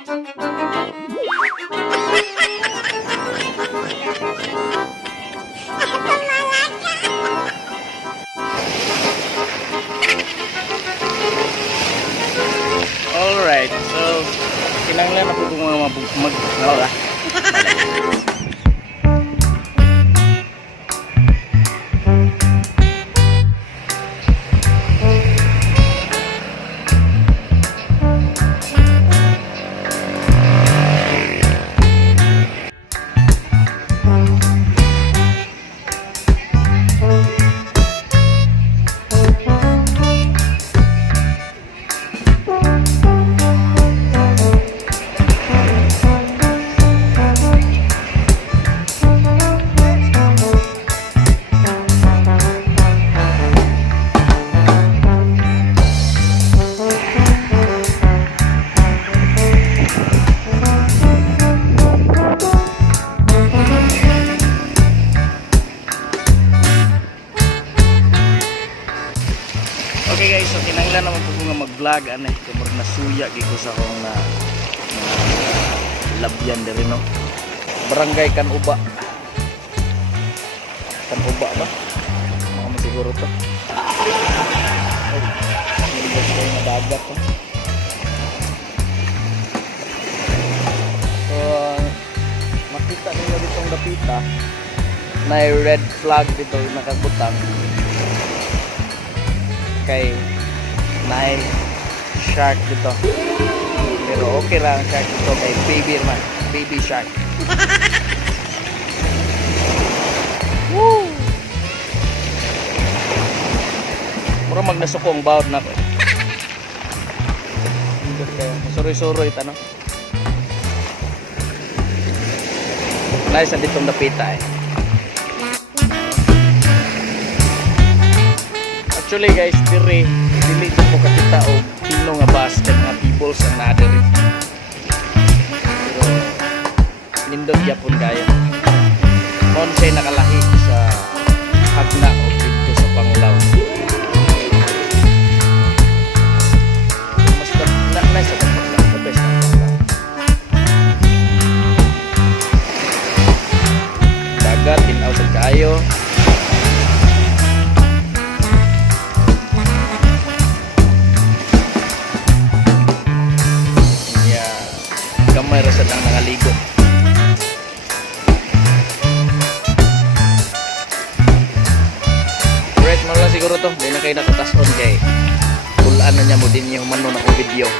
Alright, so kinanglan na po kung wala. Okay guys, so kinanglan naman po nga mag-vlog anay, kamor nasuya giko sa akong na labyan diri no. Barangay Kanuba. Kanuba ba? Mga masiguro to. Nindot ko yung dagat to. So, makita ninyo ditong dapita na red flag dito nakabutang. Kay naay shark dito, pero okay lang shark dito kay baby man, baby shark. Woo! Mura magnasukong bawd na ko. Suroy-suroy tanong. Nice na ditong dapita eh. Actually guys, dili po kakita o pino nga basket nga people sa nadiri. Pero nindot yapon kaya. Konsay nakalahi sa hagna o dito sa Panglao. Mas nice sa Panglao, the best ng Panglao. Dagat, tinaw sa kayo. Gamay ra sa tang nangaligo. Right mo lang siguro to, di na kayo nakatason kay pulaan na niya mo din yung manon akong video.